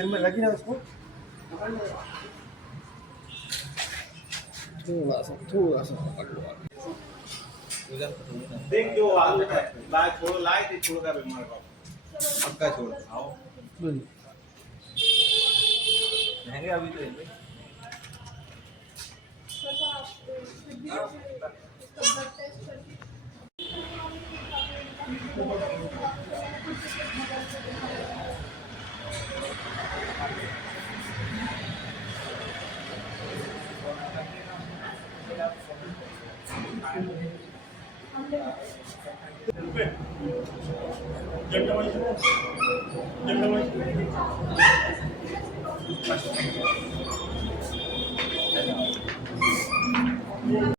सिर में लगी ना उसको। थोड़ा सा पकड़ लो आप। देख जो आलू है लाए छोड़ो लाए थे छोड़ कर बीमार को पक्का छोड़ आओ महंगे अभी तो हैं